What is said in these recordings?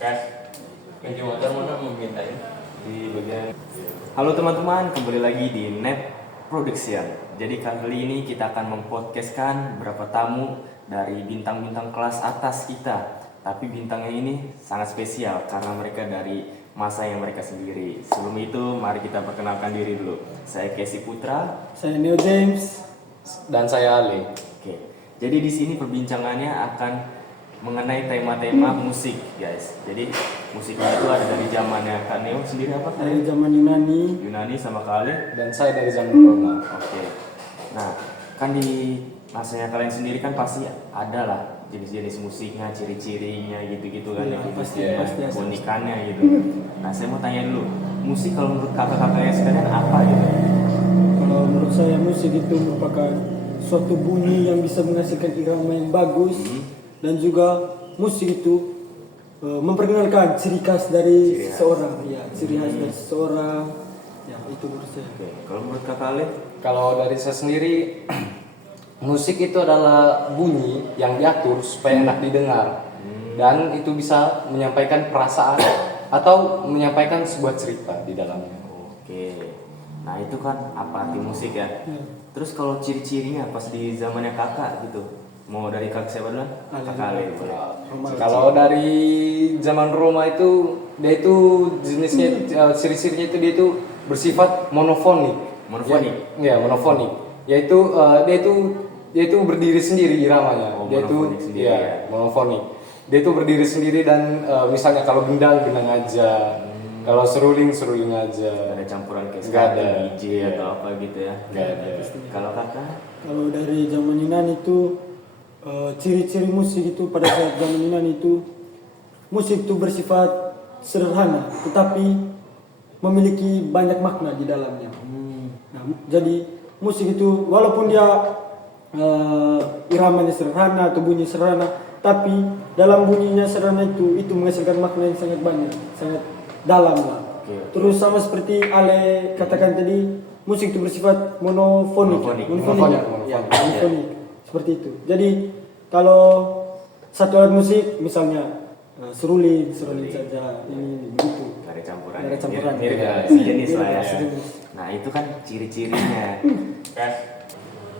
Cash. Kunci motor mana meminta di bagian. Halo teman-teman, kembali lagi di Net Production. Jadi kali ini kita akan mempodcastkan beberapa tamu dari bintang-bintang kelas atas kita. Tapi bintangnya ini sangat spesial karena mereka dari masa yang mereka sendiri. Sebelum itu, mari kita perkenalkan diri dulu. Saya Casey Putra. Saya Neo James. Dan saya Ali. Oke. Jadi di sini perbincangannya akan mengenai tema-tema musik, guys. Jadi musiknya itu ada dari zamannya Kak Neo sendiri apa? Dari zaman Yunani. Yunani sama kali. Dan saya dari zaman Roma. Oke. Nah, kan di masanya kalian sendiri kan pasti ada lah jenis-jenis musiknya, ciri-cirinya gitu-gitu kan. Iya, ya. pasti ada. Keunikannya gitu. Nah, saya mau tanya dulu, musik kalau menurut kakak-kakaknya sekalian apa gitu? Kalau menurut saya musik itu merupakan suatu bunyi yang bisa menghasilkan irama yang bagus dan juga musik itu memperkenalkan ciri khas dari Ciri khas. seseorang, ya, ciri khas dari seseorang. Ya, itu menurut saya. Oke. Kalau menurut kakak Ale? Kalau dari saya sendiri, musik itu adalah bunyi yang diatur supaya enak didengar dan itu bisa menyampaikan perasaan atau menyampaikan sebuah cerita di dalamnya. Oke. Nah, itu kan apa arti musik ya? Ya. Terus kalau ciri-cirinya pas di zamannya kakak gitu, mau dari kakak siapa dulu? Ale. Kakak Ale boleh. Kalau dari zaman Roma itu dia itu jenisnya ciri-cirinya itu dia itu bersifat monofonik. Monofonik? Ya, monofonik. Yaitu dia itu berdiri sendiri iramanya. Oh, Dia itu monofonik sendiri, ya, ya. monofonik. Dia itu berdiri sendiri dan misalnya kalau gendang aja. Kalau seruling aja. Gak ada campuran kayak Nggak ada. DJ Iya. atau apa gitu ya? Nggak ada. Kalau kakak? Kalau dari zaman Yunani itu ciri-ciri musik itu pada saat zaman Yunani itu musik itu bersifat sederhana tetapi memiliki banyak makna di dalamnya. Nah, jadi musik itu walaupun dia iramanya sederhana atau bunyi sederhana, tapi dalam bunyinya sederhana itu menghasilkan makna yang sangat banyak, sangat dalam lah. Oke. Terus sama seperti Ale katakan tadi, musik itu bersifat monofonik. Monofonik. Ya, monofonik. Seperti itu. Jadi kalau satu alat musik misalnya seruling saja ini begitu. Gak ada campuran. Gak ada campuran. Mirip Ya, sejenis lah ya. sejenis. Nah, itu kan ciri-cirinya.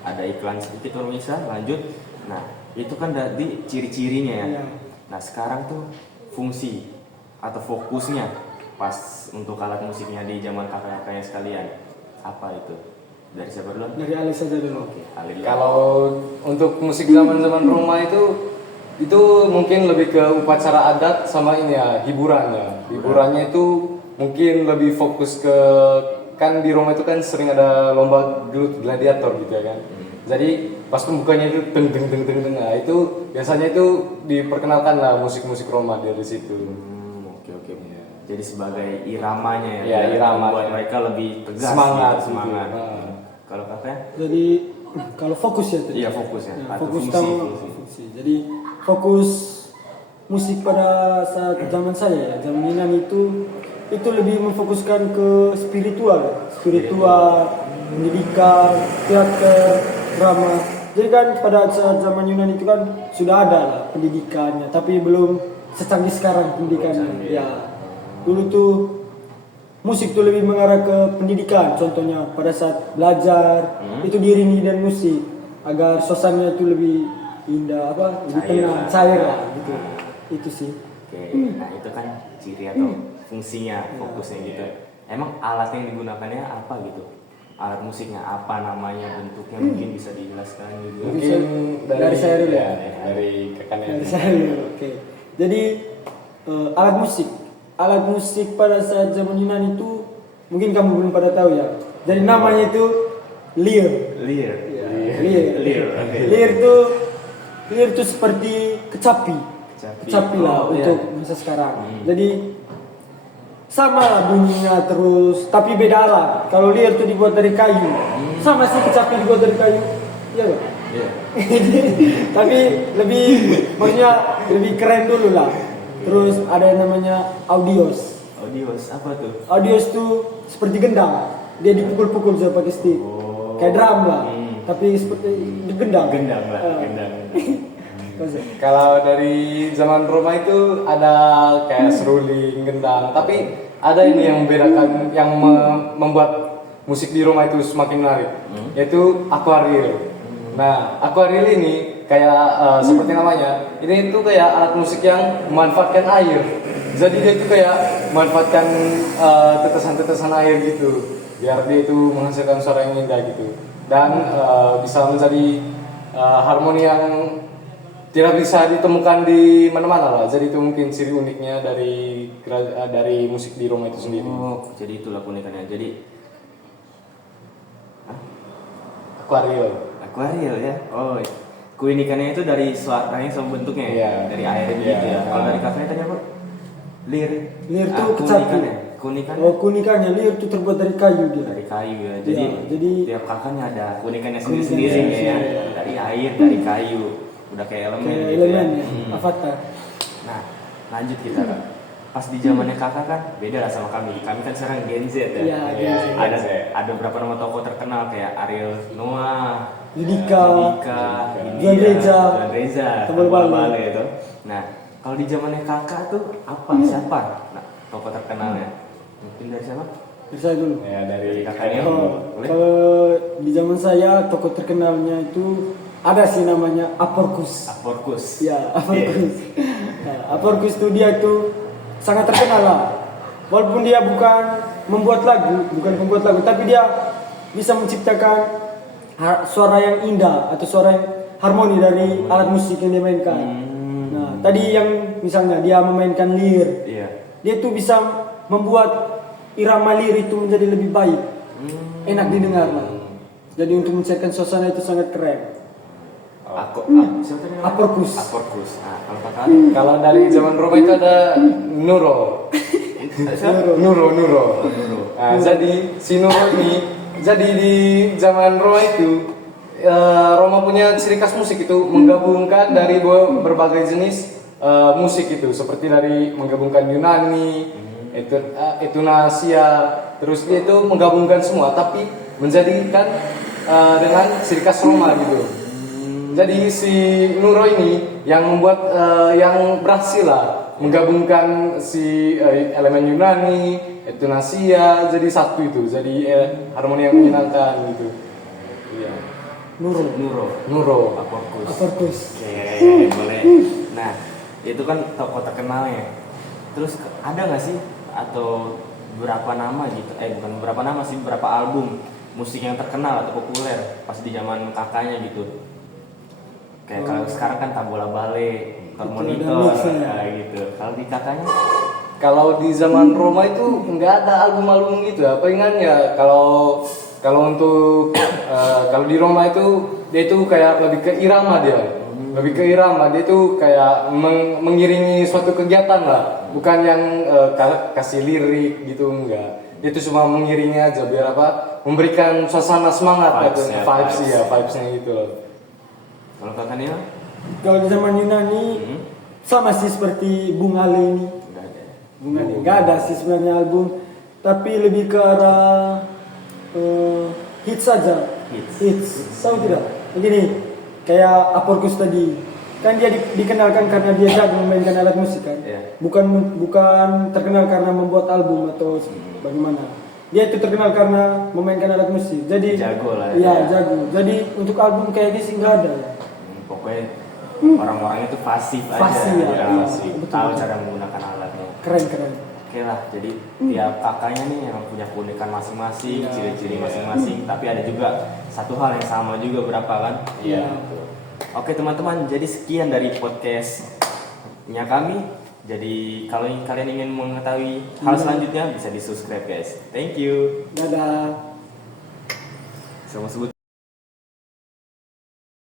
Ada iklan sedikit pemirsa, lanjut. Nah, itu kan dari ciri-cirinya ya. Iya. Nah, sekarang tuh fungsi atau fokusnya pas untuk alat musiknya di zaman kakak-kakaknya sekalian apa itu? Dari siapa dulu? Dari Ale saja dulu. Oke, Ale dulu. Kalau untuk musik zaman Roma itu mungkin lebih ke upacara adat sama ini ya hiburannya. Hiburannya itu mungkin lebih fokus ke kan di Roma itu kan sering ada lomba gelut gladiator gitu ya kan. Jadi pas pembukanya itu teng teng teng teng teng. Nah, itu biasanya itu diperkenalkan lah musik-musik Roma dari situ. Oke. Jadi sebagai iramanya ya. Ya, biar irama. membuat mereka lebih tegas Semangat gitu, gitu. semangat. Nah. Kalau kakak? Jadi kalau fokus ya tadi. Iya, fokus ya. Nah, Atau fokus fungsi, utama fungsi. fungsi. Jadi fokus musik pada saat zaman saya ya, zaman Yunani itu lebih memfokuskan ke spiritual, pendidikan, teater, drama. Jadi kan pada saat zaman Yunani itu kan sudah ada lah pendidikannya, tapi belum secanggih sekarang pendidikannya. Ya, dulu tuh musik tuh lebih mengarah ke pendidikan. Contohnya pada saat belajar itu diiringi dan musik agar suasananya itu lebih indah, lebih tenang, cair lah gitu. Itu sih. Oke. Nah, itu kan ciri atau fungsinya, fokusnya gitu. Emang alat yang digunakannya apa gitu? Alat musiknya apa namanya, bentuknya mungkin bisa dijelaskan juga. Mungkin Dari saya dulu ya. Dari kakaknya. Dari saya dulu. Oke. Jadi alat musik pada saat zaman Yunani itu mungkin kamu belum pada tahu ya. Jadi namanya itu lyre. Lyre. Ya, Lyre. lyre. Oke. Lyre itu seperti kecapi lah Oh, untuk iya. masa sekarang. Jadi sama lah bunyinya terus, tapi beda alat. Kalau lyre itu dibuat dari kayu, sama sih kecapi dibuat dari kayu, iya gak? Iya. Tapi maksudnya lebih keren dulu lah. Terus ada yang namanya audios. Audios apa tuh? Audios tuh seperti gendang, dia dipukul-pukul saja pakai stick, kayak drum lah. Tapi seperti digendang. Gendang lah, gendang. Kalau dari zaman Roma itu ada kayak seruling, gendang, tapi ada ini yang membedakan, yang membuat musik di Roma itu semakin menarik, yaitu aquarelle. Nah, aquarelle ini kayak seperti namanya, ini itu kayak alat musik yang memanfaatkan air. Jadi dia itu kayak memanfaatkan tetesan-tetesan air gitu, biar dia itu menghasilkan suara yang indah gitu, dan bisa menjadi harmoni yang tidak bisa ditemukan di mana-mana lah. Jadi itu mungkin ciri uniknya dari musik di Roma itu sendiri. Oh, jadi itulah keunikannya. Jadi Aquarelle. akuarium ya. Oh, keunikannya itu dari suaranya sama bentuknya ya. Iya. Dari air gitu Iya. ya. Kalau dari kakaknya tadi apa? Lir. Lir itu keunikannya. Keunikannya Oh, keunikannya lir itu terbuat dari kayu dia. dari kayu ya. Iya, Jadi, jadi tiap kakaknya ada keunikannya keunikannya sendiri-sendiri ya. sendiri-sendiri. Dari air, dari kayu. Udah kayak elemen kayak gitu elemen ya. ya, avatar. Nah, lanjut kita Kak. Pas di zamannya kakak kan beda lah sama kami. Kami kan sekarang Gen Z ya. Iya, Gen Z. Ada beberapa nama tokoh terkenal kayak Ariel Noah, Yudika, Juan Reza, Tambal Bale itu. Nah, kalau di zamannya kakak tuh apa? Siapa? Nah, tokoh terkenalnya. Mungkin dari siapa? Dari saya dulu. Ya, dari Kakaknya. Oh, Boleh? kalau di zaman saya tokoh terkenalnya itu ada sih namanya Aporkus. Aporkus. Ya, Aporkus. Nah, Aporkus itu dia itu sangat terkenal lah. Walaupun dia bukan membuat lagu, tapi dia bisa menciptakan suara yang indah atau suara yang harmoni dari alat musik yang dia mainkan. Nah, tadi yang misalnya dia memainkan lir, Iya. dia tuh bisa membuat irama lir itu menjadi lebih baik, enak didengar lah. Jadi untuk mencairkan suasana itu sangat keren. Siapa tadi namanya? Aporkus. Aporkus. Nah, kalau kakak Kalau dari zaman Roma itu ada Nuro. Nuro. Nah, jadi si Nuro ini, jadi di zaman Roma itu Roma punya ciri khas musik itu menggabungkan dari berbagai jenis musik itu, seperti dari menggabungkan Yunani, Etruria, terus dia itu menggabungkan semua, tapi menjadikan dengan ciri khas Roma gitu. Jadi si Nuro ini yang membuat yang berhasil lah menggabungkan si elemen Yunani, Etruria jadi satu itu, jadi harmoni yang menyenangkan gitu. Iya. Nuro. Aporkus. Oke, boleh. Nah, itu kan tokoh terkenalnya. Terus ada nggak sih atau berapa nama gitu? Bukan berapa nama sih, berapa album musik yang terkenal atau populer pas di zaman kakaknya gitu? Kayak kalau sekarang kan Tabola Bale, Monitor, kayak gitu. Kalau di kakaknya? Kalau di zaman Roma itu nggak ada album-album gitu ya. Palingan ya kalau untuk kalau di Roma itu dia itu kayak lebih ke irama dia. Lebih ke irama, dia itu kayak mengiringi suatu kegiatan lah, bukan yang kasih lirik gitu, enggak. Dia itu cuma mengiringi aja biar apa? Memberikan suasana semangat atau vibes-nya gitu loh. Kalau kakaknya? Kalau di zaman Yunani sama sih seperti Bung Ale ini. Enggak ada. Bung Ale nggak ada sih sebenarnya album, tapi lebih ke arah hits saja. Hits. Tahu tidak? Begini, kayak Aporkus tadi. Kan dia dikenalkan karena dia jago memainkan alat musik kan. Iya. Bukan terkenal karena membuat album atau bagaimana. Dia itu terkenal karena memainkan alat musik. Jadi jago lah. Iya, jago. Jadi untuk album kayak gini sih nggak ada. Pokoknya orang-orangnya itu fasih aja. Fasih, ya. Betul. Tahu cara menggunakan alatnya. Keren. Oke lah, jadi tiap kakaknya nih yang punya keunikan masing-masing, ciri-ciri masing-masing, tapi ada juga satu hal yang sama juga berapa kan? Iya. Oke teman-teman, jadi sekian dari podcastnya kami. Jadi kalau kalian ingin mengetahui hal selanjutnya bisa di subscribe guys. Thank you. Dadah. Sama sebut.